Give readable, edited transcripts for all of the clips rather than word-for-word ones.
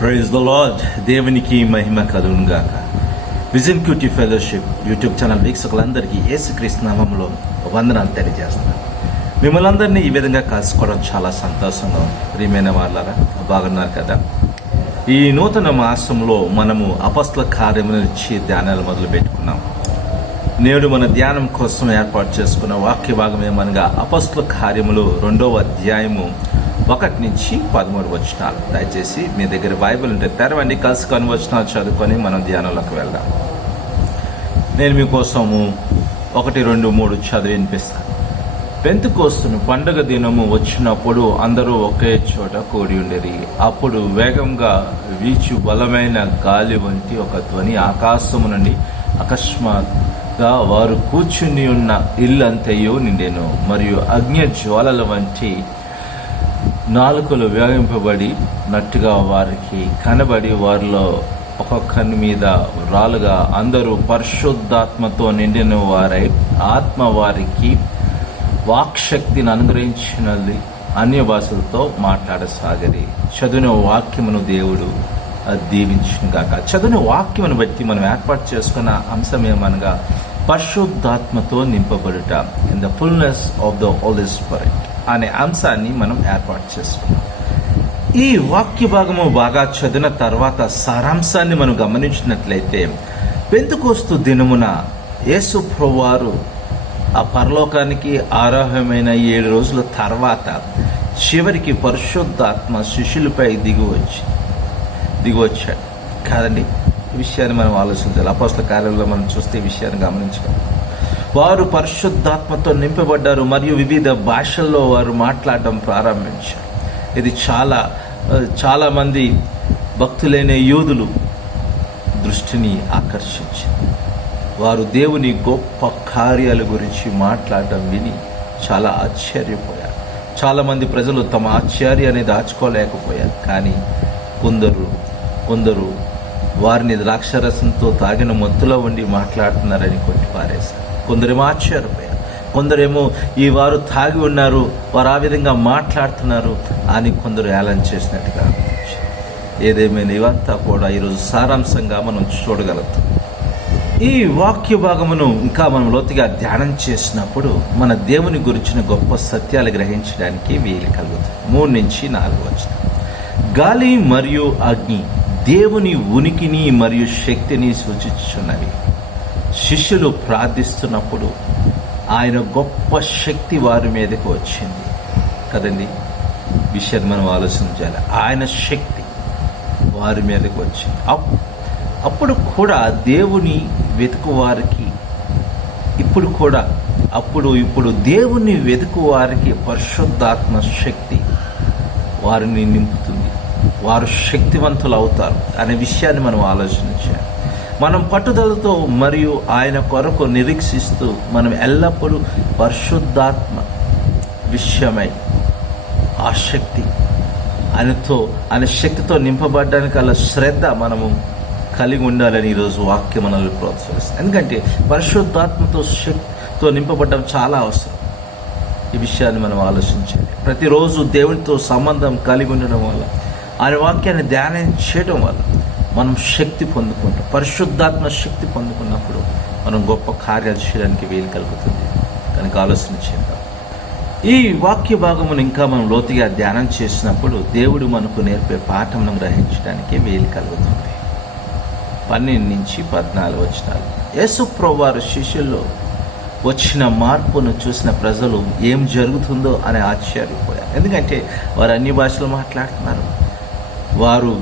Praise the lord. దేవునికి మహిమ కలుగును గాక. Vision QT fellowship YouTube channel వీక్షకులందరికీ యేసుక్రీస్తు నామములో వందనాలు తెలియజేస్తున్నాను. మిమ్మల్ని అందరినీ ఈ విధంగా కలుసుకోవడం చాలా సంతోషంగా ఉంది. ప్రియమైన వాళ్ళారా, బాగున్నారు కదా? ఈ నూతన మాసంలో మనము అపొస్తల కార్యముల నుంచి ధ్యానాలు మొదలు పెట్టుకున్నాం. నేడు మన ధ్యానం కోసం ఏర్పాటు చేసుకున్న వాక్య భాగం ఏమనగా అపొస్తల కార్యములు 2వ అధ్యాయము 1 నుంచి 13 వచనాలు. దయచేసి మీ దగ్గర బైబిల్ ఉంటే తెరవండి, కలుసుకొని వచనాలు చదువుకొని మనం ధ్యానంలోకి వెళ్దాం. నేను మీకోసము 1, 2, 3 చదివి వినిపిస్తాను. పెంతెకోస్తు పండుగ దినము వచ్చినప్పుడు అందరూ ఒకే చోట కూడి ఉండేది. అప్పుడు వేగంగా వీచు బలమైన గాలి వంటి ఒక ధ్వని ఆకాశము నుండి అకస్మాత్తుగా వారు కూర్చుని ఉన్న ఇల్లంతయు నిండెను. మరియు అగ్ని జ్వాలల వంటి నాలుకలు వ్యాపింపబడి నట్టుగా వారికి కనబడి వారిలో ఒక్కొక్కరి మీద రాలుగా అందరూ పరిశుద్ధాత్మతో నిండిన వారై ఆత్మ వారికి వాక్శక్తిని అనుగ్రహించినది అన్య భాషలతో మాట్లాడసాగరి. చదివిన వాక్యమును దేవుడు దీవించును గాక. చదివిన వాక్యమును బట్టి మనం ఏర్పాటు చేసుకున్న అంశం ఏమనగా పరిశుద్ధాత్మతో నింపబడుట, in the fullness of the holy spirit అనే అంశాన్ని మనం ఏర్పాటు చేసుకున్నాం. ఈ వాక్య భాగము బాగా చదివిన తర్వాత సారాంశాన్ని మనం గమనించినట్లయితే, పెంతెకోస్తు దినమున యేసు ప్రభువారు ఆ పరలోకానికి ఆరోహమైన 7 రోజుల తర్వాత చివరికి పరిశుద్ధాత్మ శిష్యులపై దిగివచ్చాడు కాదండి. ఈ విషయాన్ని మనం ఆలోచించాలి. అపొస్తల కార్యాలలో మనం చూస్తే ఈ విషయాన్ని గమనించగలం. వారు పరిశుద్ధాత్మతో నింపబడ్డారు మరియు వివిధ భాషల్లో వారు మాట్లాడడం ప్రారంభించారు. ఇది చాలా మంది భక్తులైన యూదులు దృష్టిని ఆకర్షించింది. వారు దేవుని గొప్ప కార్యాల గురించి మాట్లాడడం విని చాలా ఆశ్చర్యపోయారు. చాలామంది ప్రజలు తమ ఆశ్చర్యాన్ని దాచుకోలేకపోయారు. కానీ కొందరు వారిని ద్రాక్షరసంతో తాగిన మత్తులో ఉండి మాట్లాడుతున్నారని కొట్టిపారేశారు. కొందరేమో ఆశ్చర్యపోయారు, కొందరేమో ఈ వారు తాగి ఉన్నారు, వారు ఆ విధంగా మాట్లాడుతున్నారు అని కొందరు ఏలన చేసినట్టుగా అనిపించారు. ఏదేమైనా ఇవంతా కూడా ఈరోజు సారాంశంగా మనం చూడగలుగుతాం. ఈ వాక్య భాగమును ఇంకా మనం లోతుగా ధ్యానం చేసినప్పుడు మన దేవుని గురించిన గొప్ప సత్యాలు గ్రహించడానికి వీలు కలుగుతుంది. 3 నుంచి 4 వచనం. గాలి మరియు అగ్ని దేవుని ఉనికిని మరియు శక్తిని సూచించుచున్నవి. శిష్యులు ప్రార్థిస్తున్నప్పుడు ఆయన గొప్ప శక్తి వారి మీదకి వచ్చింది కదండి. విషయాన్ని మనం ఆలోచించాలి. ఆయన శక్తి వారి మీదకి వచ్చింది. అప్పుడు కూడా దేవుని వెతుకు వారికి ఇప్పుడు దేవుని వెతుకు వారికి పరిశుద్ధాత్మ శక్తి వారిని నింపుతుంది. వారు శక్తివంతులు అవుతారు అనే విషయాన్ని మనం ఆలోచించాలి. మనం పట్టుదలతో మరియు ఆయన కొరకు నిరీక్షిస్తూ మనం ఎల్లప్పుడూ పరిశుద్ధాత్మ విషయమై ఆ శక్తి ఆయన శక్తితో నింపబడడానికి అలా శ్రద్ధ మనము కలిగి ఉండాలని ఈరోజు వాక్యం మనల్ని ప్రోత్సహిస్తుంది. ఎందుకంటే పరిశుద్ధాత్మతో శక్తితో నింపబడడం చాలా అవసరం. ఈ విషయాన్ని మనం ఆలోచించాలి. ప్రతిరోజు దేవునితో సంబంధం కలిగి ఉండడం వల్ల, ఆయన వాక్యాన్ని ధ్యానం చేయడం వల్ల మనం శక్తి పొందుకుంటాం. పరిశుద్ధాత్మ శక్తి పొందుకున్నప్పుడు మనం గొప్ప కార్యాలు చేయడానికి వీలు కలుగుతుంది. కనుక ఆలోచన చేద్దాం. ఈ వాక్య భాగమును ఇంకా మనం లోతుగా ధ్యానం చేసినప్పుడు దేవుడు మనకు నేర్పే పాఠమును గ్రహించడానికి వీలు కలుగుతుంది. 12 నుంచి 14 వచనాలు. యేసు ప్రభువారు శిష్యుల్లో వచ్చిన మార్పును చూసిన ప్రజలు ఏం జరుగుతుందో అని ఆశ్చర్యపోయారు. ఎందుకంటే వారు అన్ని భాషలు మాట్లాడుతున్నారు. వారు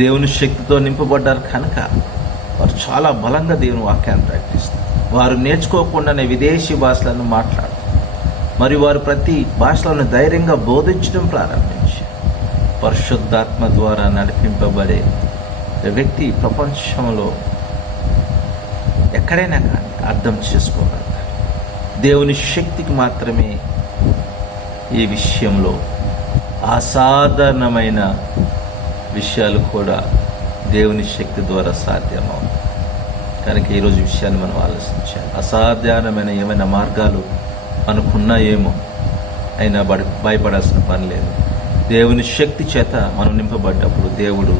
దేవుని శక్తితో నింపబడ్డారు కనుక వారు చాలా బలంగా దేవుని వాక్యాన్ని ప్రకటిస్తారు. వారు నేర్చుకోకుండానే విదేశీ భాషలను మాట్లాడుతారు. మరియు వారు ప్రతి భాషలను ధైర్యంగా బోధించడం ప్రారంభించారు. పరిశుద్ధాత్మ ద్వారా నడిపింపబడే వ్యక్తి ప్రపంచంలో ఎక్కడైనా కానీ అర్థం చేసుకోగలుగుతారు. దేవుని శక్తికి మాత్రమే ఈ విషయంలో అసాధారణమైన విషయాలు కూడా దేవుని శక్తి ద్వారా సాధ్యమవుతాయి. కనుక ఈరోజు విషయాన్ని మనం ఆలోచించాలి. అసాధారణమైన ఏమైనా మార్గాలు మనకున్నాయేమో, అయినా భయపడాల్సిన పని లేదు. దేవుని శక్తి చేత మనం నింపబడ్డప్పుడు దేవుడు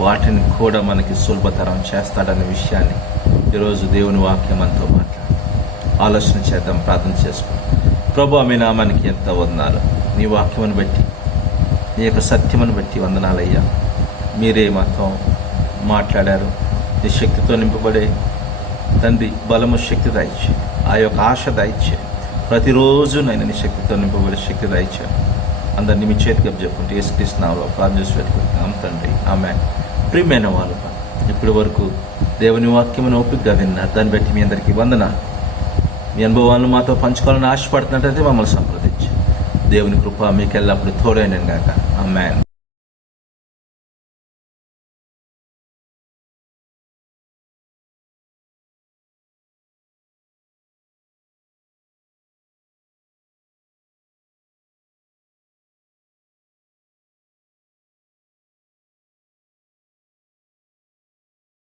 వాటిని కూడా మనకి సులభతరం చేస్తాడనే విషయాన్ని ఈరోజు దేవుని వాక్యం మనతో మాట్లాడు. ఆలోచన చేద్దాం, ప్రార్థన చేసుకుందాం. ప్రభు, మీ నామానికి ఎంత వందనాలు. నీ వాక్యమును బట్టి, నీ యొక్క సత్యమును బట్టి వందనాలయ్యా. మీరే మాతో మాట్లాడారు. నీ శక్తితో నింపబడే తండ్రి బలము శక్తి దాయిచ్చే, ఆ యొక్క ఆశ దాయిచ్చే. ప్రతిరోజు నేను నీ శక్తితో నింపబడే శక్తి దాయిచ్చా. అందరినీ మీ చేతికి చెప్పుకుంటే యేసుక్రీస్తు నామములో ప్రార్థన చేసి పెట్టుకుంటున్నాం తండ్రి, ఆమేన్. ప్రియమైన వాళ్ళు, ఇప్పటి వరకు దేవుని వాక్యమును ఓపికగా విన్నారు. దాన్ని బట్టి మీ అందరికీ వందనాలు. మీ అనుభవాలను మాతో పంచుకోవాలని ఆశపడుతున్నట్టయితే మమ్మల్ని సంప్రదించి దేవుని కృప మీకు ఎల్లప్పుడూ తోడైనను గాక. ఆమేన్.